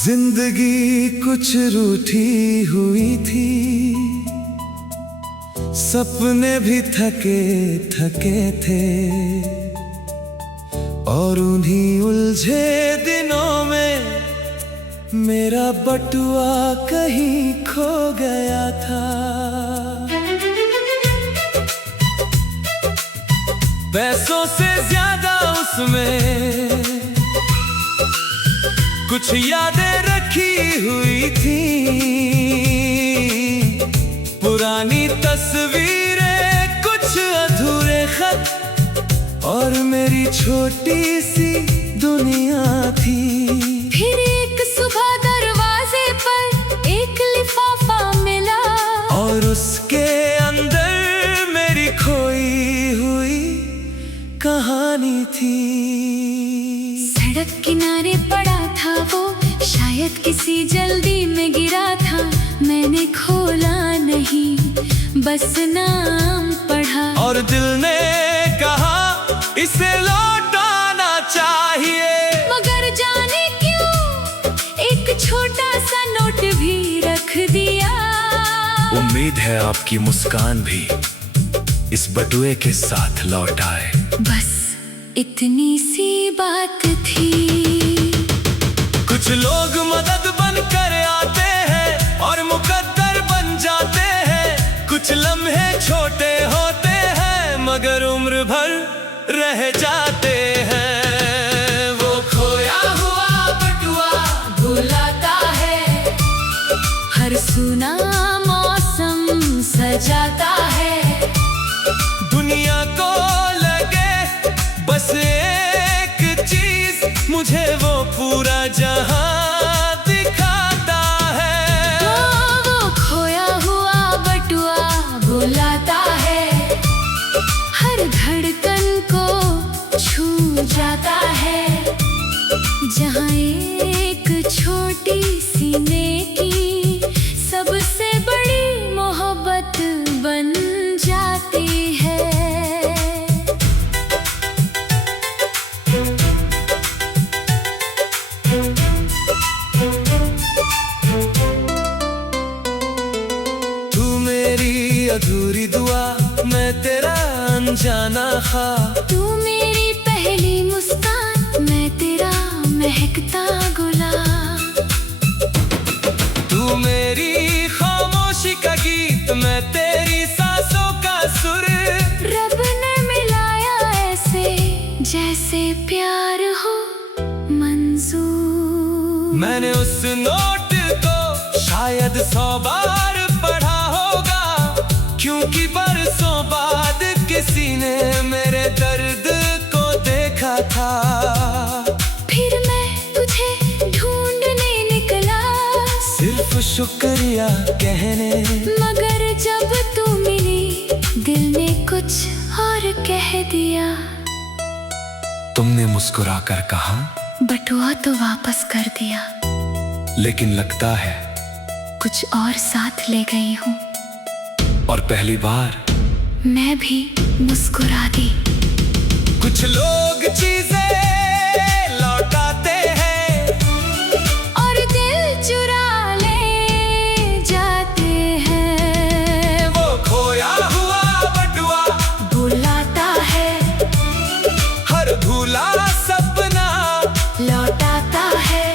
जिंदगी कुछ रूठी हुई थी, सपने भी थके थके थे, और उन्हीं उलझे दिनों में मेरा बटुआ कहीं खो गया था। पैसों से ज्यादा उसमें कुछ यादें रखी हुई थी, पुरानी तस्वीरें, कुछ अधूरे खत और मेरी छोटी सी दुनिया थी। फिर एक सुबह दरवाजे पर एक लिफाफा मिला और उसके अंदर मेरी खोई हुई कहानी थी। सड़क किनारे पड़ा था वो, शायद किसी जल्दी में गिरा था। मैंने खोला नहीं, बस नाम पढ़ा, और दिल ने कहा इसे लौटाना चाहिए। मगर जाने क्यों एक छोटा सा नोट भी रख दिया। उम्मीद है आपकी मुस्कान भी इस बटुए के साथ लौट आए। बस इतनी सी बात थी। कुछ लोग मदद बनकर आते हैं और मुकद्दर बन जाते हैं। कुछ लम्हे छोटे होते हैं मगर उम्र भर रह जाते हैं। वो खोया हुआ बटुआ भुलाता है, हर सुना मौसम सजाता है। दुनिया को लगे बस एक चीज, मुझे वो पूरा जहां दिखाता है। वो खोया हुआ बटुआ भुलाता है, हर धड़कन को छू जाता है। जहां एक छोटी सी नेकी सबसे बड़ी मोहब्बत बन जाती है। अधूरी दुआ, मैं तेरा अनजाना ख्वाब। तू मेरी पहली मुस्कान, मैं तेरा महकता गुलाब। तू मेरी खामोशी का गीत, मैं तेरी सांसों का सुर। रब ने मिलाया ऐसे जैसे प्यार हो मंजूर। मैंने उस नोट को शायद 100 बार पढ़ा होगा, क्योंकि बरसों बाद किसी ने मेरे दर्द को देखा था। फिर मैं तुझे ढूंढने निकला, सिर्फ शुक्रिया कहने। मगर जब तू मिली दिल ने कुछ और कह दिया। तुमने मुस्कुराकर कहा बटुआ तो वापस कर दिया, लेकिन लगता है कुछ और साथ ले गई हूँ। और पहली बार मैं भी मुस्कुरा दी। कुछ लोग चीजें लौटाते हैं और दिल चुरा ले जाते हैं। वो खोया हुआ बटुआ भुलाता है, हर भूला सपना लौटाता है।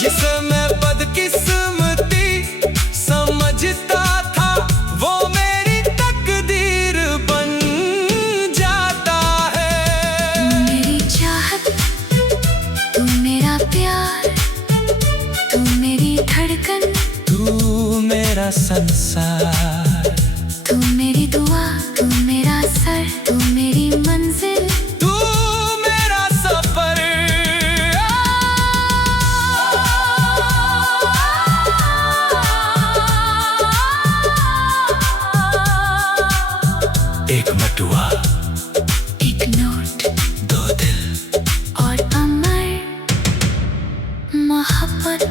जिसे मैं बदकिस्मती समझता था, वो मेरी तकदीर बन जाता है। मेरी चाहत, तू मेरा प्यार, तू मेरी धड़कन, तू मेरा संसार। तू मेरी दुआ, तू मेरा सर, तू मेरी मंजिल, तू मेरा सफर। एक बटुआ, एक नोट, 2 दिल और अमर मोहब्बत।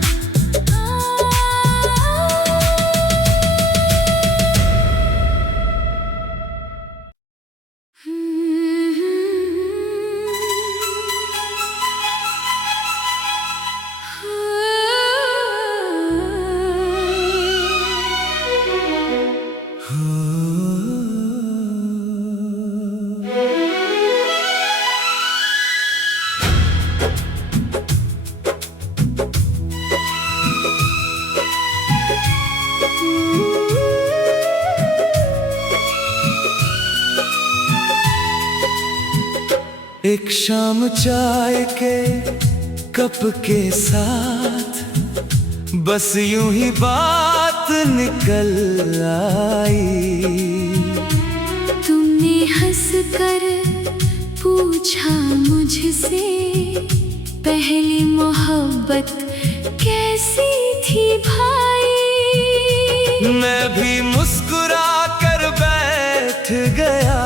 शाम चाय के कप के साथ बस यूं ही बात निकल आई। तुमने हंस कर पूछा मुझसे पहली मोहब्बत कैसी थी भाई। मैं भी मुस्कुरा कर बैठ गया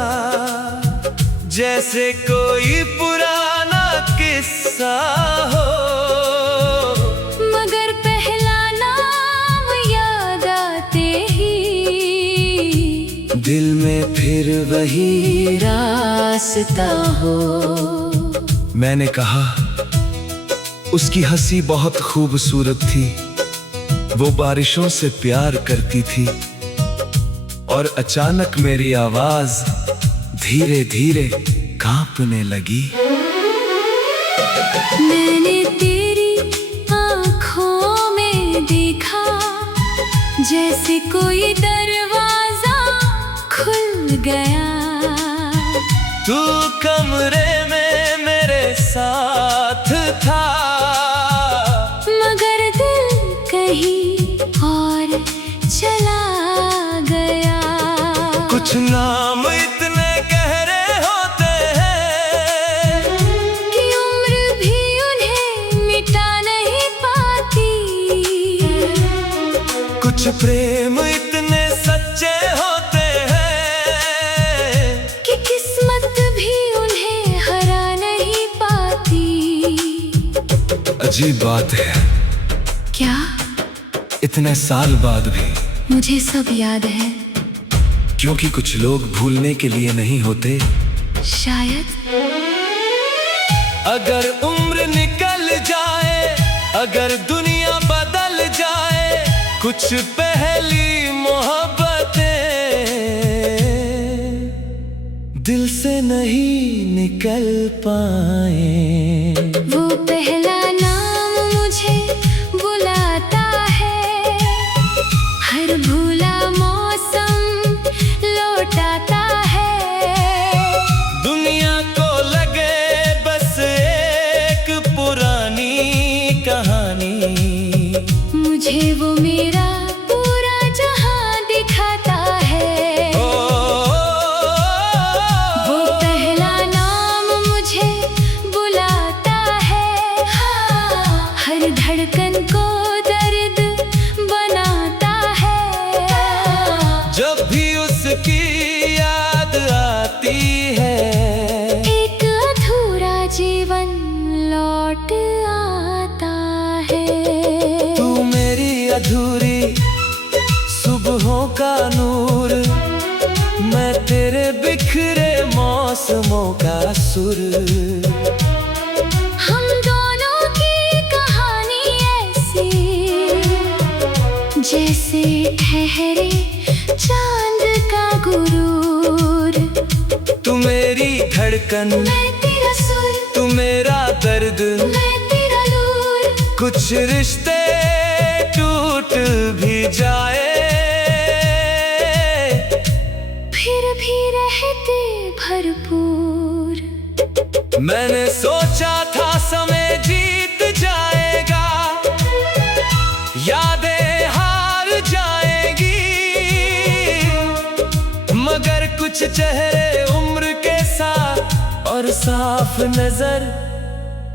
जैसे कोई पुराना किस्सा हो। मगर पहला नाम याद आते ही दिल में फिर वही रास्ता हो। मैंने कहा उसकी हंसी बहुत खूबसूरत थी, वो बारिशों से प्यार करती थी। और अचानक मेरी आवाज धीरे धीरे कांपने लगी। मैंने तेरी आँखों में देखा जैसे कोई दरवाजा खुल गया। तू कमरे में मेरे साथ था मगर दिल कहीं और चला गया। कुछ नाम इतने गहरे होते हैं कि उम्र भी उन्हें मिटा नहीं पाती। कुछ प्रेम इतने सच्चे होते हैं कि किस्मत भी उन्हें हरा नहीं पाती। अजीब बात है, क्या? इतने साल बाद भी मुझे सब याद है। क्योंकि कुछ लोग भूलने के लिए नहीं होते। शायद अगर उम्र निकल जाए, अगर दुनिया बदल जाए, कुछ पहली मोहब्बतें दिल से नहीं निकल पाए। वो पहला नाम मुझे बुलाता है, हर भूला मौसम लौटाता है। दुनिया को लगे बस एक पुरानी कहानी, मुझे वो मेरा पूरा जहां दिखाता है। वो पहला नाम मुझे बुलाता है, हर धड़कन को दर्द बनाता है। जब भी उसकी याद आती है, एक अधूरा जीवन लौट आता है। तू मेरी अधूरी सुबहों का नूर, मैं तेरे बिखरे मौसमों का सुर। हम दोनों की कहानी ऐसी जैसे ठहरे चांद का गुरूर। तू मेरी धड़कन, मैं तेरा सुर, तू मेरा दर्द, मैं तेरा नूर। कुछ रिश्ते टूट भी जाए, फिर भी रहते भरपूर। मैंने सोचा था समय जीत जाएगा, यादें हार जाएगी, मगर कुछ चेहरे उम्र के साथ और साफ नजर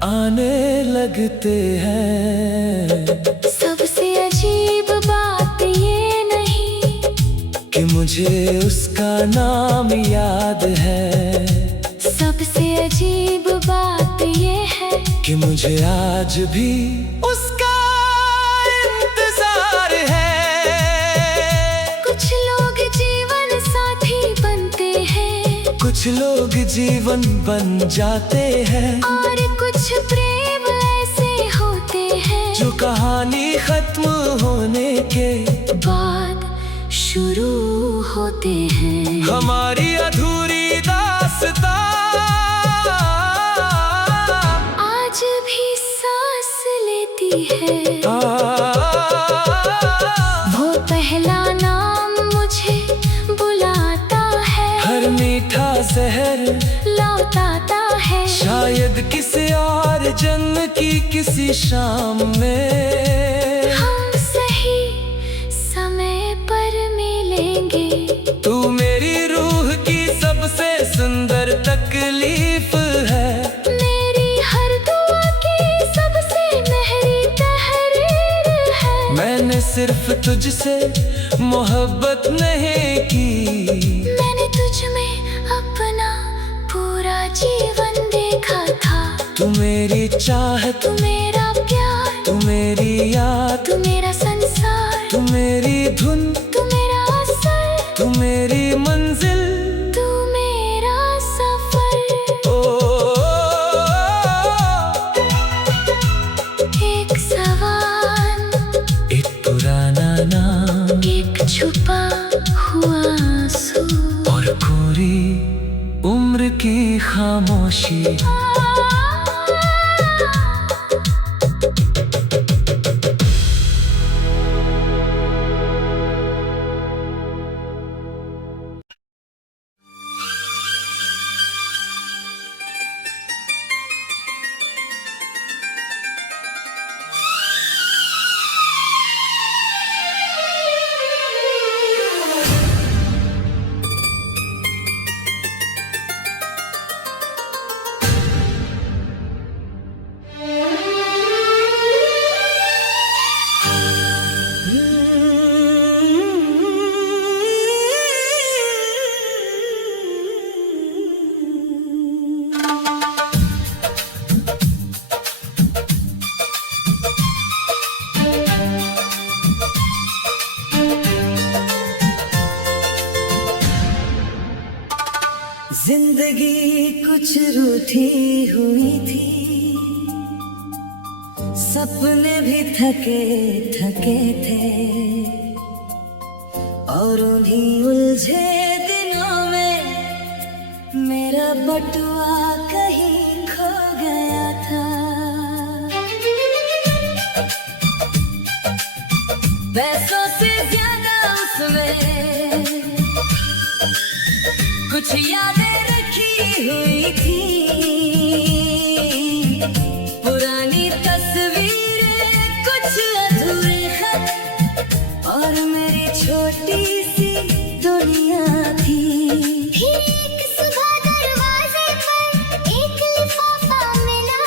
आने लगते हैं। सबसे अजीब बात ये नहीं कि मुझे उसका नाम याद है, सबसे अजीब बात ये है कि मुझे आज भी उसका इंतजार है। कुछ लोग जीवन साथी बनते हैं, कुछ लोग जीवन बन जाते हैं, और कुछ प्रेम ऐसे होते हैं जो कहानी खत्म होने के बाद शुरू होते हैं। हमारी अधूरी दास्तां आज भी सांस लेती है। वो पहला नाम मुझे बुलाता है, हर मीठा जहर लौटाता है। शायद की किसी शाम में हम सही समय पर मिलेंगे। तू मेरी रूह की सबसे सुंदर तकलीफ है, मेरी हर दुआ की सबसे महरी तहरीर है। मैंने सिर्फ तुझसे मोहब्बत नहीं की, मैंने तुझ में अपना पूरा जीवन देखा था। तू मेरी चाहत, तू मेरा प्यार, तू मेरी याद, तू मेरा संसार, तू मेरी धुन, तू मेरा असर, तू मेरी मंजिल, तू मेरा सफर। एक सवाल, एक पुराना नाम, एक छुपा हुआ आंसू, और पूरी उम्र की खामोशी। जिंदगी कुछ रूठी हुई थी, सपने भी थके थके थे, और उन्हीं उलझे दिनों में मेरा बटुआ कहीं खो गया था। पैसों से ज्यादा उसमें कुछ यादें रखी हुई थी, पुरानी तस्वीरें, कुछ अधूरे खत, और मेरी छोटी सी दुनिया थी। एक सुबह दरवाजे पर एक लिफाफा मिला,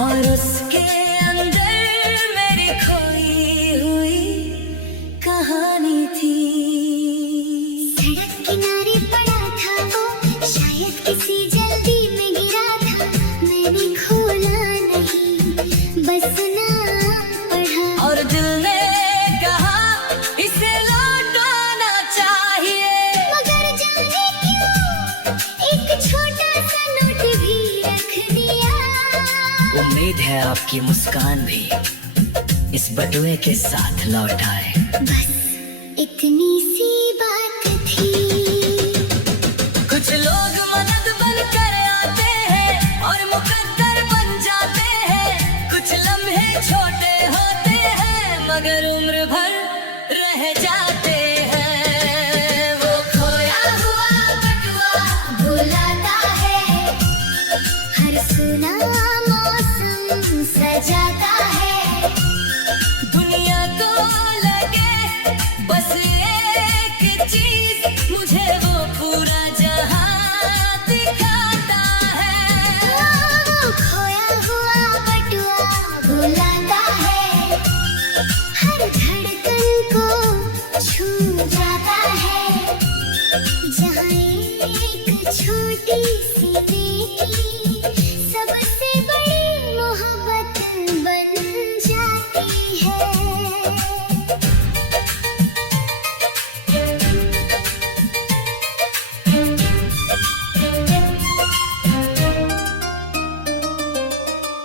और उसके अंदर मेरी खोई हुई कहानी थी। सड़क किनारे पड़ा था वो, शायद किसी जल्दी में गिरा था। मैंने खोला नहीं, बस नाम पढ़ा, और दिल ने कहा इसे लौटाना चाहिए, मगर जाने क्यों एक छोटा सा नोट भी रख दिया। उम्मीद है आपकी मुस्कान भी इस बटुए के साथ लौट आए। बस इतनी सी बात थी। कुछ लोग मदद बनकर आते हैं और मुकद्दर बन जाते हैं, कुछ लम्हे छोटे होते हैं मगर उम्र भर रह जाते हैं। वो खोया हुआ बटुआ बुलाता है, हर सुना मौसम सजाता है। दुनिया को लगे बस एक चीज, मुझे वो पूरा जहां दिखाता है। वो खोया हुआ बटुआ बुलाता है, हर धड़कन को छू जाता है। जहाँ एक छोटी सी बेटी सबसे बड़ी मोहब्बत बन जाती है।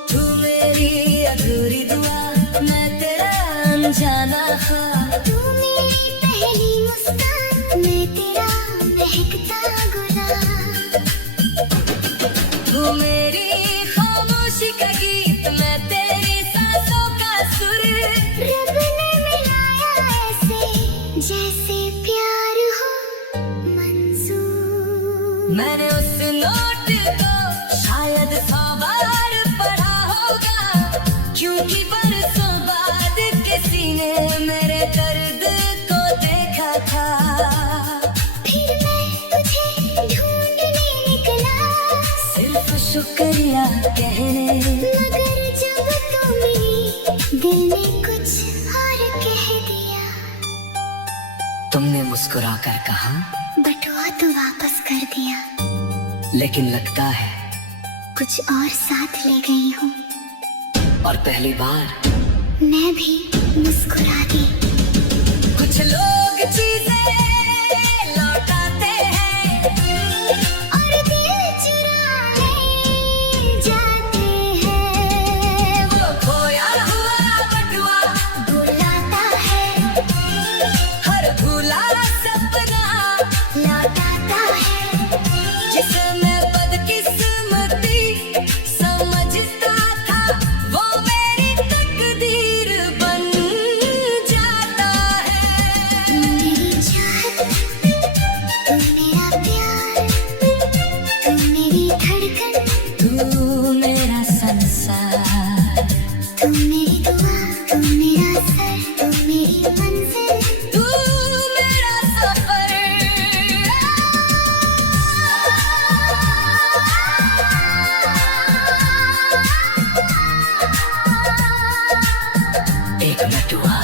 तू मेरी अधूरी दुआ, मैं तेरा अनजाना ख्वाब, तू मेरी पहली मुस्कान, मैं तेरा महकता गुलाब। तू मेरी खामोशी का गीत, मैं तेरी सांसों का सुर। रब ने मिलाया ऐसे जैसे प्यार हो मंजूर। मैंने उस नोट को शायद 100 बार पढ़ा होगा, दिल ने कुछ और कह दिया। तुमने मुस्कुरा कर कहा, बटुआ तो वापस कर दिया। लेकिन लगता है कुछ और साथ ले गई हूँ। और पहली बार मैं भी मुस्कुरा दी। कुछ लोग चीजें लौटाते हैं और दिल चुरा ले जाते हैं। वो खोया हुआ बटुआ बुलाता है, हर भूला सपना लौटाता है। जिसमें बदकिस्मती समझता था, वो मेरी तकदीर बन जाता है। तू मेरी चाहत, तू मेरा प्यार, तू मेरी धड़कन, तू मेरा संसार, तू मेरी दुआ, तू मेरा सर, तू मेरी मंजिल। तू मेरा सफर। एक बटुआ